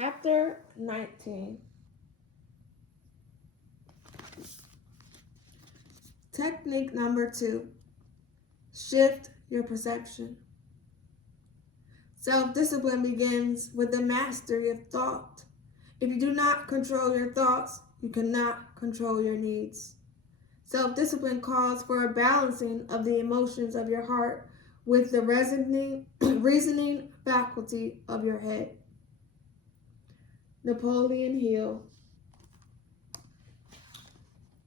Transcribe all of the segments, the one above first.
Chapter 19. Technique number 2. Shift your perception. Self-discipline begins with the mastery of thought. If you do not control your thoughts, you cannot control your needs. Self-discipline calls for a balancing of the emotions of your heart with the reasoning faculty of your head. Napoleon Hill.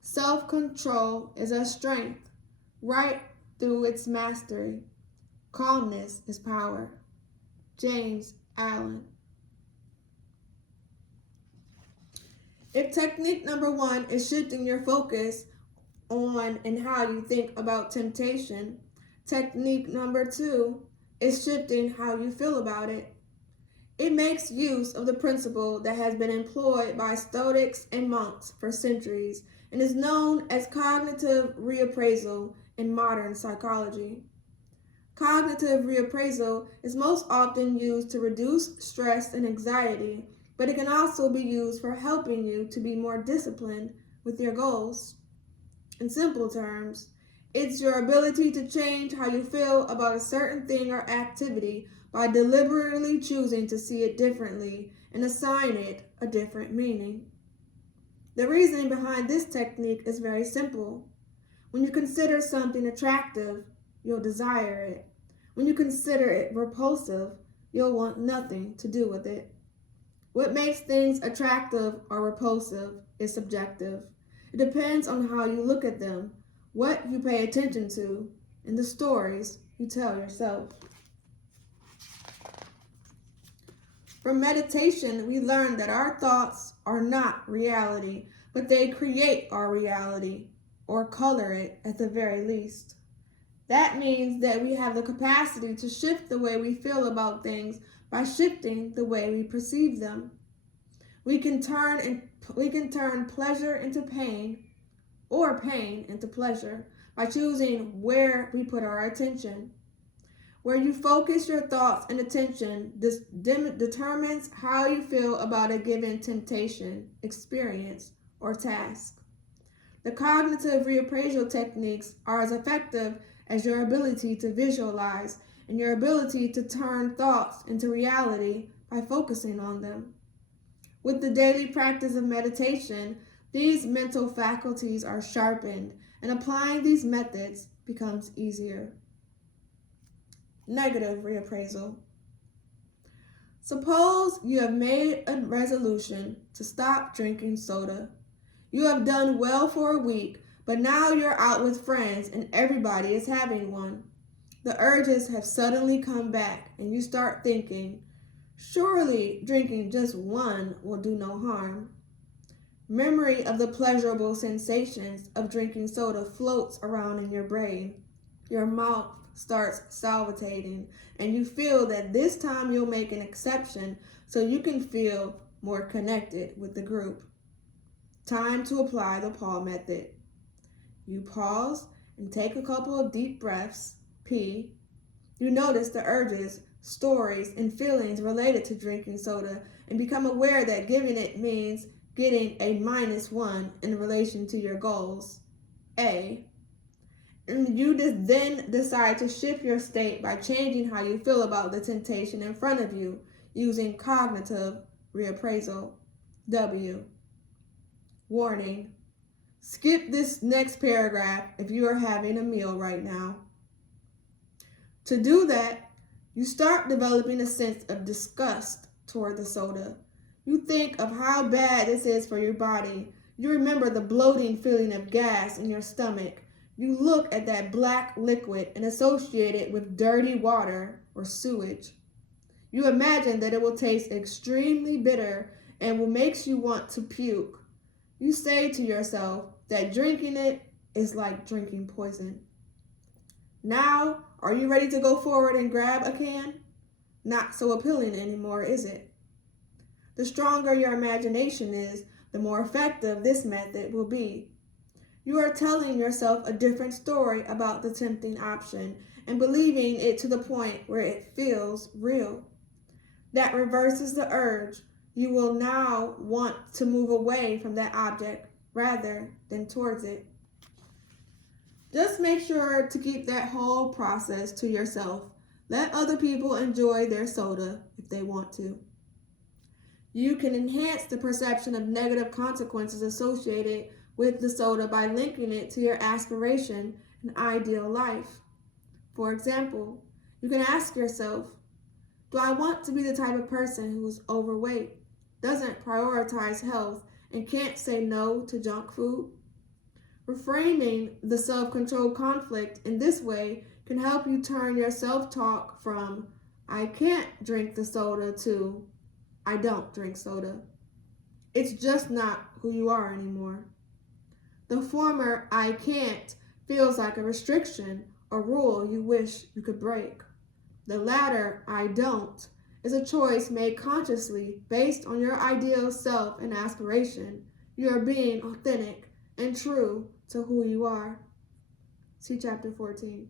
Self-control is a strength right through its mastery. Calmness is power. James Allen. If technique number 1 is shifting your focus on and how you think about temptation, technique number 2 is shifting how you feel about it. It makes use of the principle that has been employed by Stoics and monks for centuries and is known as cognitive reappraisal in modern psychology. Cognitive reappraisal is most often used to reduce stress and anxiety, but it can also be used for helping you to be more disciplined with your goals. In simple terms, it's your ability to change how you feel about a certain thing or activity by deliberately choosing to see it differently and assign it a different meaning. The reasoning behind this technique is very simple. When you consider something attractive, you'll desire it. When you consider it repulsive, you'll want nothing to do with it. What makes things attractive or repulsive is subjective. It depends on how you look at them, what you pay attention to, and the stories you tell yourself. From meditation, we learn that our thoughts are not reality, but they create our reality, or color it at the very least. That means that we have the capacity to shift the way we feel about things by shifting the way we perceive them. We can turn pleasure into pain or pain into pleasure by choosing where we put our attention. Where you focus your thoughts and attention determines how you feel about a given temptation, experience, or task. The cognitive reappraisal techniques are as effective as your ability to visualize and your ability to turn thoughts into reality by focusing on them. With the daily practice of meditation, these mental faculties are sharpened, and applying these methods becomes easier. Negative reappraisal. Suppose you have made a resolution to stop drinking soda. You have done well for a week, but now you're out with friends and everybody is having one. The urges have suddenly come back and you start thinking, surely drinking just one will do no harm. Memory of the pleasurable sensations of drinking soda floats around in your brain. Your mouth starts salivating, and you feel that this time you'll make an exception so you can feel more connected with the group. Time to apply the Paul method. You pause and take a couple of deep breaths, pee. You notice the urges, stories, and feelings related to drinking soda and become aware that giving it means getting a -1 in relation to your goals, A. And you then decide to shift your state by changing how you feel about the temptation in front of you using cognitive reappraisal, W. Warning. Skip this next paragraph if you are having a meal right now. To do that, you start developing a sense of disgust toward the soda. You think of how bad this is for your body. You remember the bloating feeling of gas in your stomach. You look at that black liquid and associate it with dirty water or sewage. You imagine that it will taste extremely bitter and will make you want to puke. You say to yourself that drinking it is like drinking poison. Now, are you ready to go forward and grab a can? Not so appealing anymore, is it? The stronger your imagination is, the more effective this method will be. You are telling yourself a different story about the tempting option and believing it to the point where it feels real. That reverses the urge. You will now want to move away from that object rather than towards it. Just make sure to keep that whole process to yourself. Let other people enjoy their soda if they want to. You can enhance the perception of negative consequences associated with the soda by linking it to your aspiration and ideal life. For example, you can ask yourself, do I want to be the type of person who is overweight, doesn't prioritize health, and can't say no to junk food? Reframing the self-control conflict in this way can help you turn your self-talk from I can't drink the soda to I don't drink soda. It's just not who you are anymore. The former I can't feels like a restriction or rule you wish you could break. The latter I don't is a choice made consciously based on your ideal self and aspiration. You are being authentic and true to who you are. See chapter 14.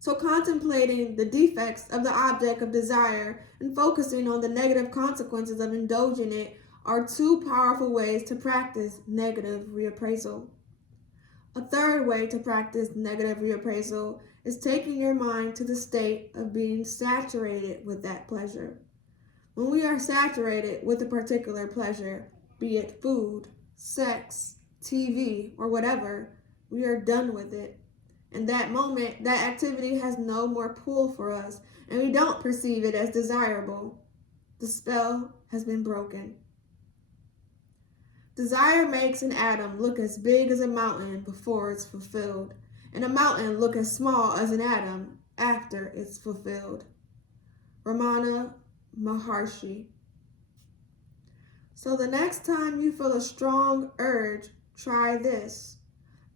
So contemplating the defects of the object of desire and focusing on the negative consequences of indulging it are two powerful ways to practice negative reappraisal. A third way to practice negative reappraisal is taking your mind to the state of being saturated with that pleasure. When we are saturated with a particular pleasure, be it food, sex, TV, or whatever, we are done with it. In that moment, that activity has no more pull for us, and we don't perceive it as desirable. The spell has been broken. Desire makes an atom look as big as a mountain before it's fulfilled, and a mountain look as small as an atom after it's fulfilled. Ramana Maharshi. So the next time you feel a strong urge, try this.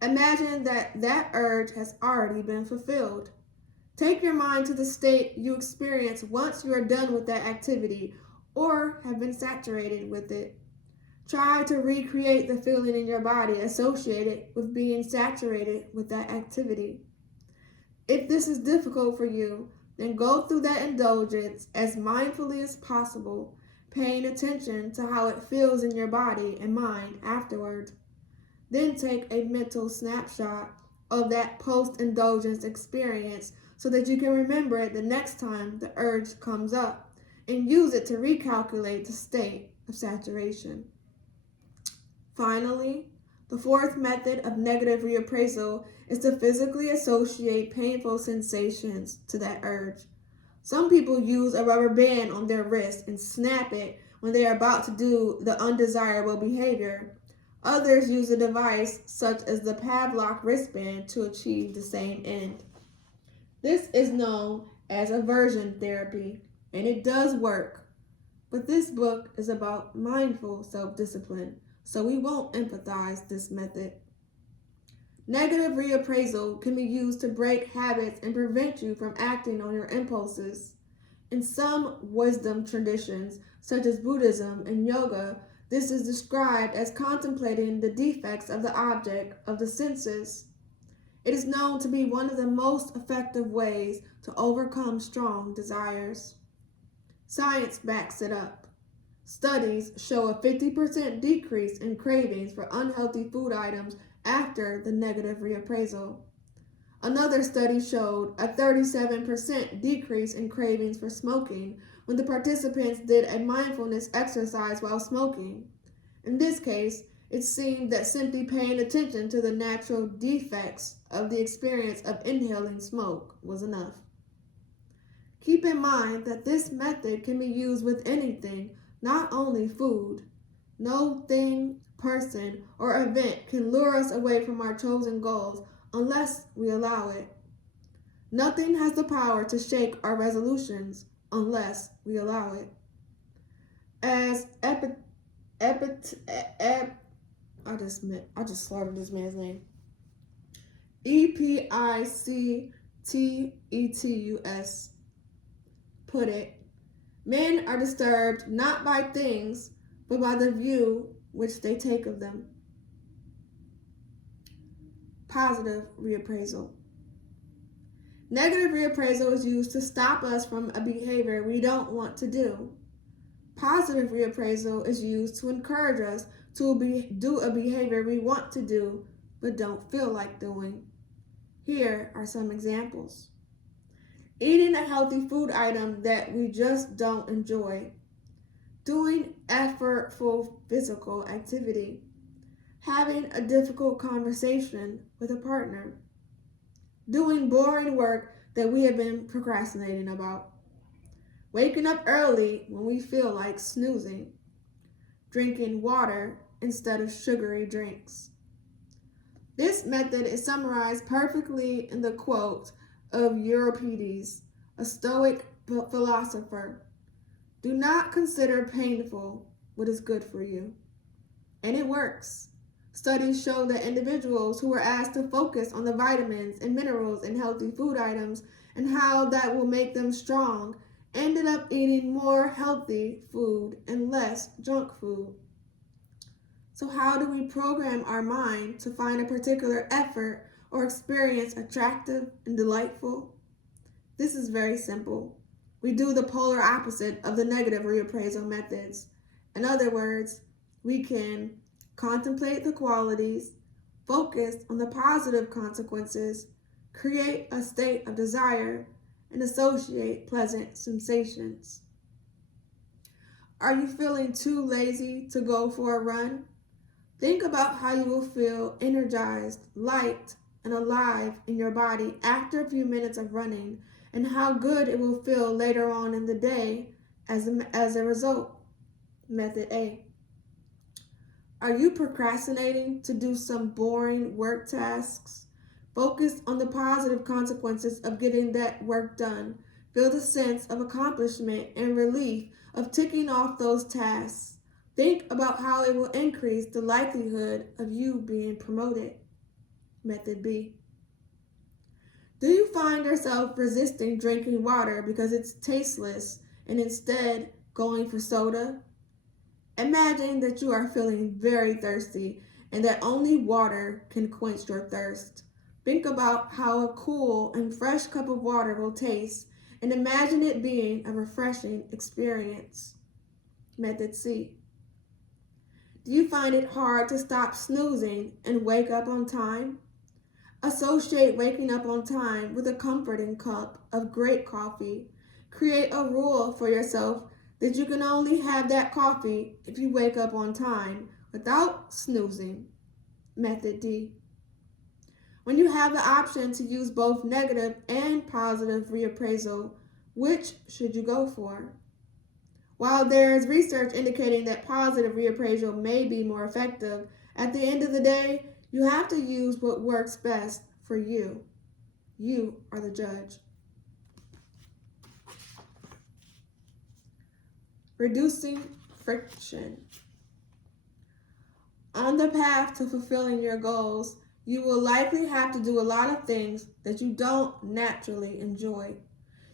Imagine that urge has already been fulfilled. Take your mind to the state you experience once you are done with that activity or have been saturated with it. Try to recreate the feeling in your body associated with being saturated with that activity. If this is difficult for you, then go through that indulgence as mindfully as possible, paying attention to how it feels in your body and mind afterward. Then take a mental snapshot of that post-indulgence experience so that you can remember it the next time the urge comes up and use it to recalculate the state of saturation. Finally, the fourth method of negative reappraisal is to physically associate painful sensations to that urge. Some people use a rubber band on their wrist and snap it when they are about to do the undesirable behavior. Others use a device such as the Pavlov wristband to achieve the same end. This is known as aversion therapy, and it does work. But this book is about mindful self-discipline, so we won't empathize this method. Negative reappraisal can be used to break habits and prevent you from acting on your impulses. In some wisdom traditions, such as Buddhism and yoga, this is described as contemplating the defects of the object of the senses. It is known to be one of the most effective ways to overcome strong desires. Science backs it up. Studies show a 50% decrease in cravings for unhealthy food items after the negative reappraisal. Another study showed a 37% decrease in cravings for smoking when the participants did a mindfulness exercise while smoking. In this case, it seemed that simply paying attention to the natural defects of the experience of inhaling smoke was enough. Keep in mind that this method can be used with anything, not only food. No thing, person, or event can lure us away from our chosen goals unless we allow it. Nothing has the power to shake our resolutions unless we allow it. As I just slaughtered this man's name. Epictetus put it, men are disturbed not by things, but by the view which they take of them. Positive reappraisal. Negative reappraisal is used to stop us from a behavior we don't want to do. Positive reappraisal is used to encourage us to do a behavior we want to do but don't feel like doing. Here are some examples. Eating a healthy food item that we just don't enjoy. Doing effortful physical activity. Having a difficult conversation with a partner. Doing boring work that we have been procrastinating about. Waking up early when we feel like snoozing. Drinking water instead of sugary drinks. This method is summarized perfectly in the quote of Euripides, a Stoic philosopher. Do not consider painful what is good for you. And it works. Studies show that individuals who were asked to focus on the vitamins and minerals in healthy food items and how that will make them strong ended up eating more healthy food and less junk food. So how do we program our mind to find a particular effort or experience attractive and delightful? This is very simple. We do the polar opposite of the negative reappraisal methods. In other words, we can contemplate the qualities, focus on the positive consequences, create a state of desire, and associate pleasant sensations. Are you feeling too lazy to go for a run? Think about how you will feel energized, light, and alive in your body after a few minutes of running, and how good it will feel later on in the day as a result. Method A. Are you procrastinating to do some boring work tasks? Focus on the positive consequences of getting that work done. Feel the sense of accomplishment and relief of ticking off those tasks. Think about how it will increase the likelihood of you being promoted. Method B. Do you find yourself resisting drinking water because it's tasteless and instead going for soda? Imagine that you are feeling very thirsty and that only water can quench your thirst. Think about how a cool and fresh cup of water will taste and imagine it being a refreshing experience. Method C. Do you find it hard to stop snoozing and wake up on time? Associate waking up on time with a comforting cup of great coffee. Create a rule for yourself that you can only have that coffee if you wake up on time without snoozing. Method D. When you have the option to use both negative and positive reappraisal, which should you go for? While there is research indicating that positive reappraisal may be more effective, at the end of the day, you have to use what works best for you. You are the judge. Reducing friction. On the path to fulfilling your goals, you will likely have to do a lot of things that you don't naturally enjoy.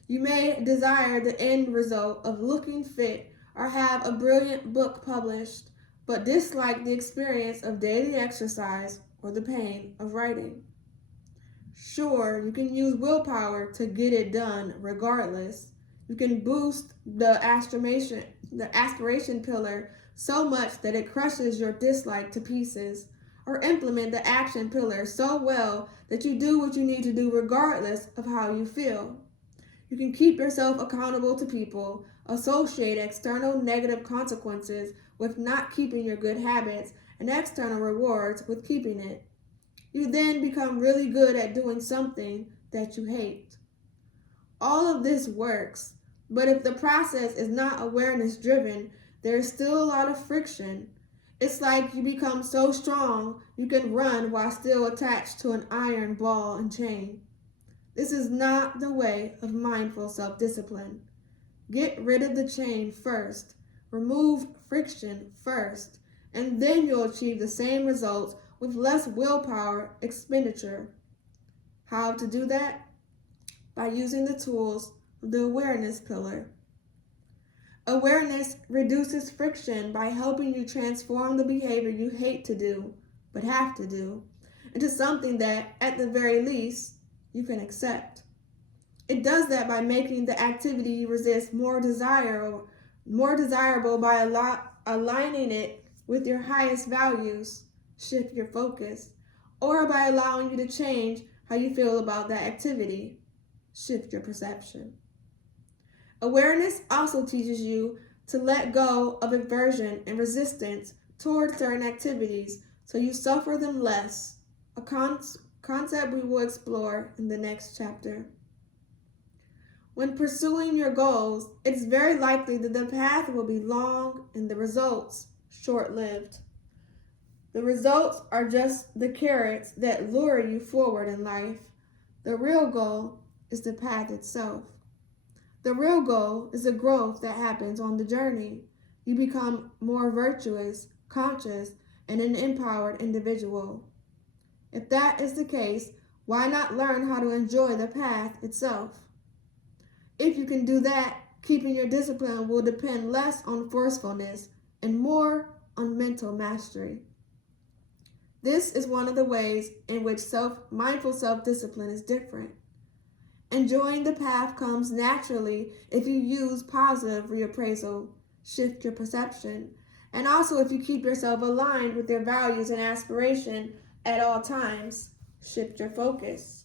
You may desire the end result of looking fit or have a brilliant book published, but dislike the experience of daily exercise or the pain of writing. Sure, you can use willpower to get it done regardless. You can boost the aspiration pillar so much that it crushes your dislike to pieces, or implement the action pillar so well that you do what you need to do regardless of how you feel. You can keep yourself accountable to people, associate external negative consequences with not keeping your good habits, and external rewards with keeping it. You then become really good at doing something that you hate. All of this works, but if the process is not awareness driven, there is still a lot of friction. It's like you become so strong you can run while still attached to an iron ball and chain. This is not the way of mindful self-discipline. Get rid of the chain first, remove friction first, and then you'll achieve the same results with less willpower expenditure. How to do that? By using the tools of the awareness pillar. Awareness reduces friction by helping you transform the behavior you hate to do, but have to do, into something that, at the very least, you can accept. It does that by making the activity you resist more desirable more desirable by aligning it with your highest values, shift your focus, or by allowing you to change how you feel about that activity, shift your perception. Awareness also teaches you to let go of aversion and resistance toward certain activities so you suffer them less, a concept we will explore in the next chapter. When pursuing your goals, it is very likely that the path will be long and the results short-lived. The results are just the carrots that lure you forward in life. The real goal is the path itself. The real goal is the growth that happens on the journey. You become more virtuous, conscious, and an empowered individual. If that is the case, why not learn how to enjoy the path itself? If you can do that, keeping your discipline will depend less on forcefulness and more on mental mastery. This is one of the ways in which mindful self-discipline is different. Enjoying the path comes naturally if you use positive reappraisal, shift your perception, and also if you keep yourself aligned with your values and aspiration at all times, shift your focus.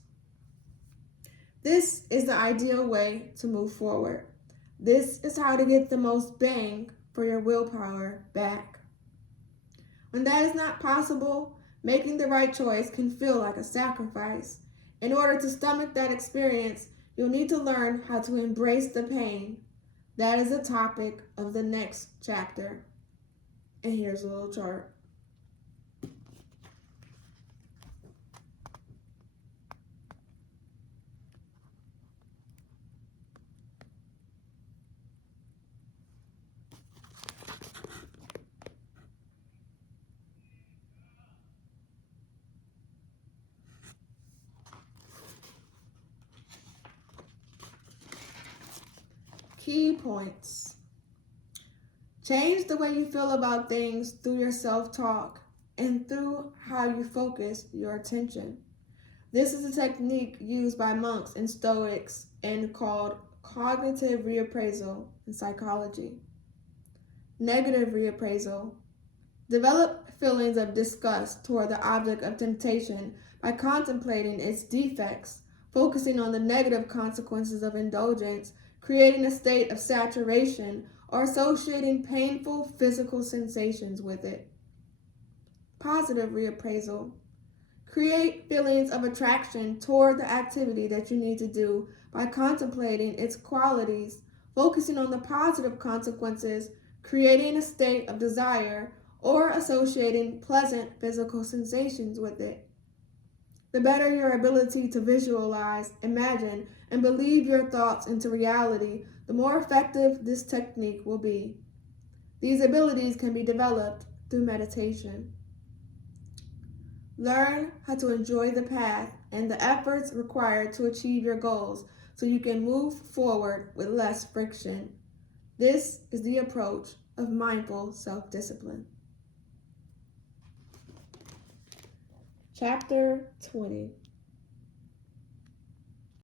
This is the ideal way to move forward. This is how to get the most bang for your willpower back. When that is not possible, making the right choice can feel like a sacrifice. In order to stomach that experience, you'll need to learn how to embrace the pain. That is the topic of the next chapter. And here's a little chart. Key points. Change the way you feel about things through your self-talk and through how you focus your attention. This is a technique used by monks and Stoics and called cognitive reappraisal in psychology. Negative reappraisal. Develop feelings of disgust toward the object of temptation by contemplating its defects, focusing on the negative consequences of indulgence, creating a state of saturation, or associating painful physical sensations with it. Positive reappraisal. Create feelings of attraction toward the activity that you need to do by contemplating its qualities, focusing on the positive consequences, creating a state of desire, or associating pleasant physical sensations with it. The better your ability to visualize, imagine, and believe your thoughts into reality, the more effective this technique will be. These abilities can be developed through meditation. Learn how to enjoy the path and the efforts required to achieve your goals so you can move forward with less friction. This is the approach of mindful self-discipline. Chapter 20.